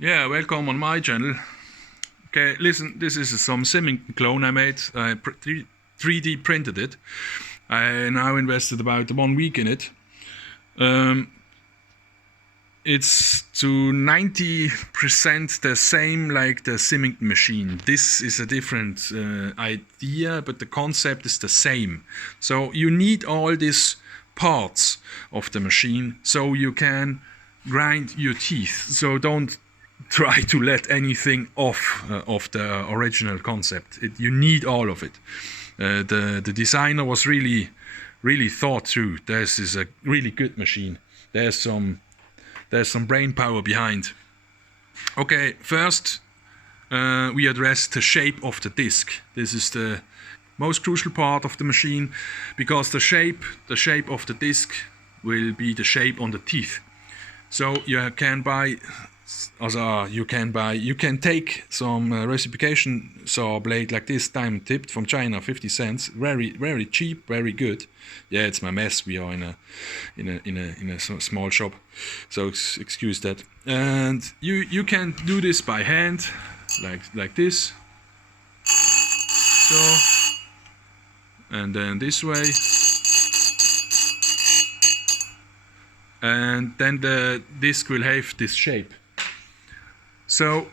Yeah, welcome on my channel. Okay, listen, this is some simming clone I made. I 3D printed it. I now invested about 1 week in it. It's to 90% the same like the simming machine. This is a different idea, but the concept is the same. So you need all these parts of the machine so you can grind your teeth. So don't try to let anything off of the original concept. You need all of it. The designer was really thought through. This is a really good machine. There's some brain power behind. Okay, first we address the shape of the disc. This is the most crucial part of the machine because the shape of the disc will be the shape on the teeth. So you can take some reciprocation saw blade like this, diamond tipped from China, 50 cents, very cheap, very good. Yeah, it's my mess. We are in a small shop, so excuse that. And you can do this by hand, like this. So, and then this way. And then the disc will have this shape. So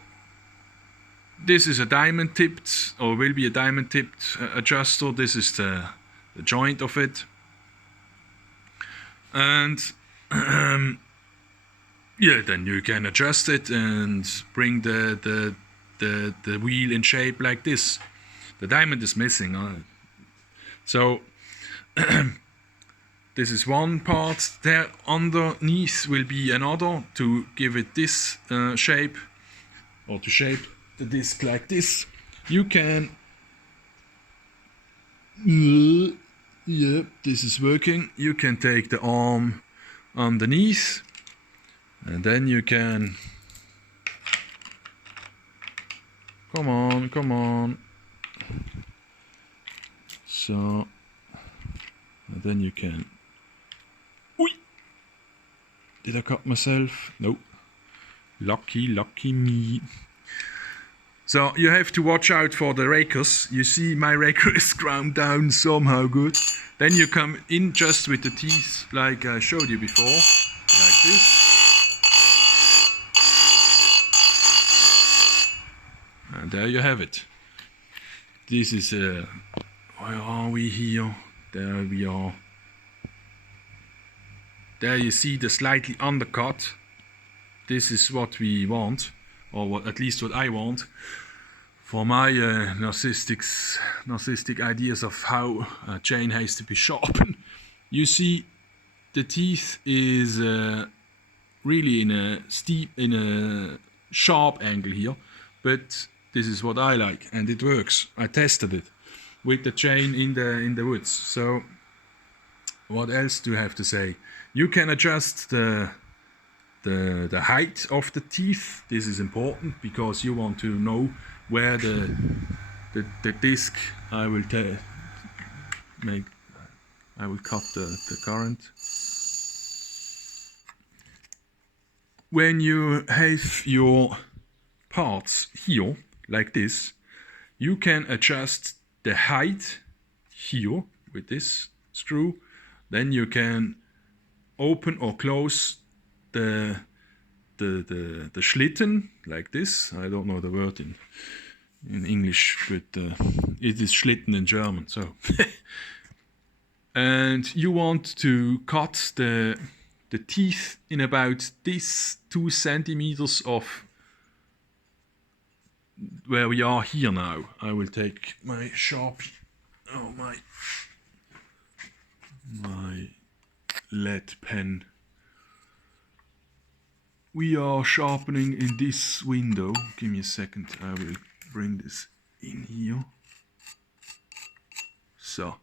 this is a diamond tipped, or will be a diamond tipped adjuster. This is the joint of it. And yeah, then you can adjust it and bring the wheel in shape like this. The diamond is missing. So this is one part. There underneath will be another to give it this shape, or to shape the disc like this. You can, yeah, this is working. You can take the arm underneath, and then you can, come on. So, and then you can. Did I cut myself? No. Lucky me. So you have to watch out for the Rakers. You see my raker is ground down somehow good. Then you come in just with the teeth like I showed you before. Like this. And there you have it. This is where are we here? There we are. There you see the slightly undercut. This is what we want, or at least what I want, for my narcissistic ideas of how a chain has to be sharpened. You see, the teeth is really in a sharp angle here, but this is what I like, and it works. I tested it with the chain in the woods. So what else do I have to say? You can adjust the height of the teeth. This is important because you want to know where the disc. I will cut the current. When you have your parts here like this, you can adjust the height here with this screw. Then you can open or close the Schlitten like this. I don't know the word in English, but it is Schlitten in German. So, and you want to cut the teeth in about this 2 centimeters of where we are here now. I will take my Sharpie. Oh my lead pen. We are sharpening in this window. Give me a second, I will bring this in here. So,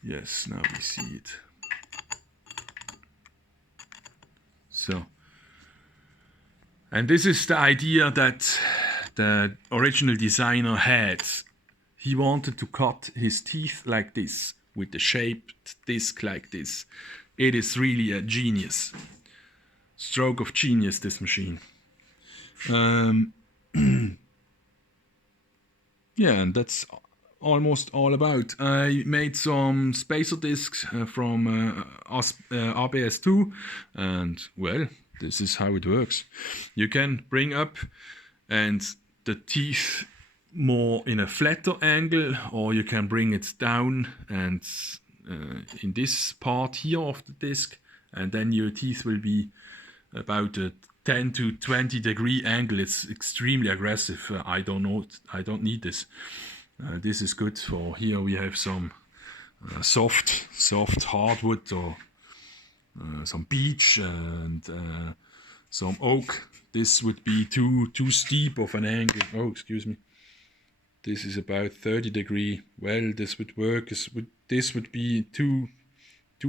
yes, now we see it. So, and this is the idea that the original designer had. He wanted to cut his teeth like this, with the shaped disc like this. It is really a genius. stroke of genius, this machine. Yeah, and that's almost all about. I made some spacer discs from RBS2, and well, this is how it works. You can bring up and the teeth more in a flatter angle, or you can bring it down and in this part here of the disc, and then your teeth will be about a 10 to 20 degree angle. It's extremely aggressive. I don't need this. This is good for here. We have some soft hardwood, or some beech and some oak. This would be too steep of an angle. Oh, excuse me. This is about 30 degree. Well, this would work. This would be too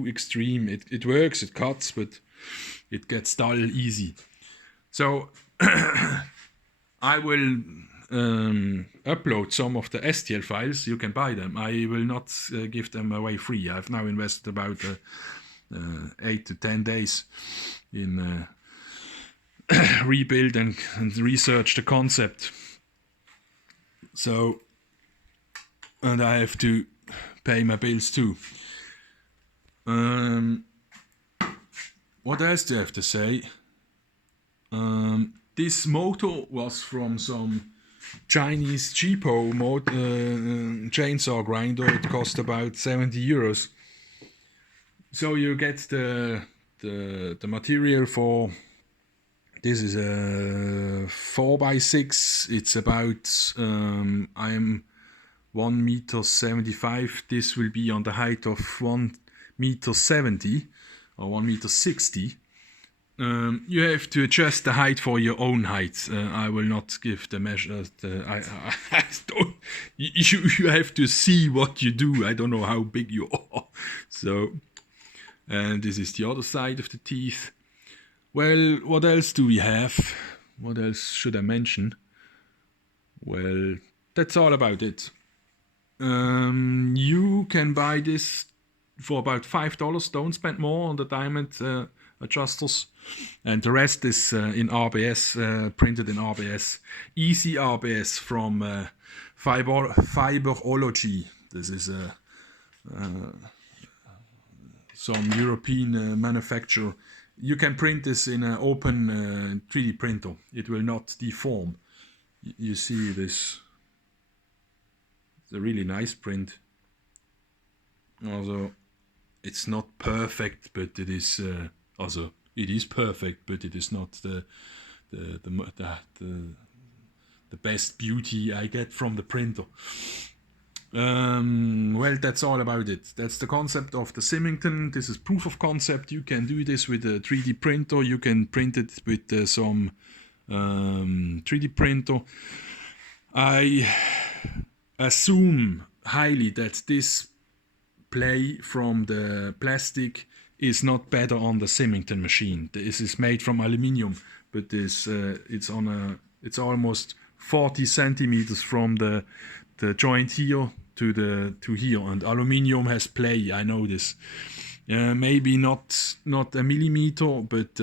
extreme. It works, it cuts, but it gets dull easy. So I will upload some of the STL files. You can buy them. I will not give them away free. I've now invested about 8 to 10 days in rebuild and research the concept. So, and I have to pay my bills too. What else do I have to say? This motor was from some Chinese cheapo chainsaw grinder. It cost about 70 euros. So you get the material for. This is a 4x6. It's about I'm 1.75 meters. This will be on the height of 1.70 meters or 1.60 meters. You have to adjust the height for your own height. I will not give the measures. I don't, you have to see what you do. I don't know how big you are. So, and this is the other side of the teeth. Well, what else do we have? What else should I mention? Well, that's all about it. You can buy this for about $5. Don't spend more on the diamond adjusters. And the rest is in RBS, printed in RBS. Easy RBS from Fiberology. This is some European manufacturer. You can print this in an open 3D printer. It will not deform. You see this. It's a really nice print. Also, it's not perfect, but it is it is perfect, but it is not the best beauty I get from the printer. Well, that's all about it. That's the concept of the Symington. This is proof of concept. You can do this with a 3D printer. You can print it with some 3D printer. I assume highly that this play from the plastic is not better on the Symington machine. This is made from aluminium, but it's almost 40 centimeters from the joint here to here, and aluminium has play. I know this. Maybe not a millimeter, but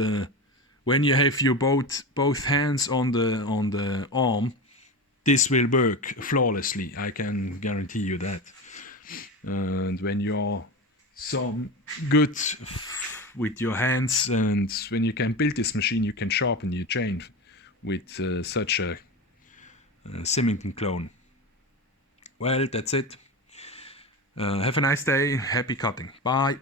when you have your both hands on the arm, this will work flawlessly. I can guarantee you that. And when you're some good with your hands, and when you can build this machine, you can sharpen your chain with such a Symington clone. Well, that's it. Have a nice day. Happy cutting. Bye.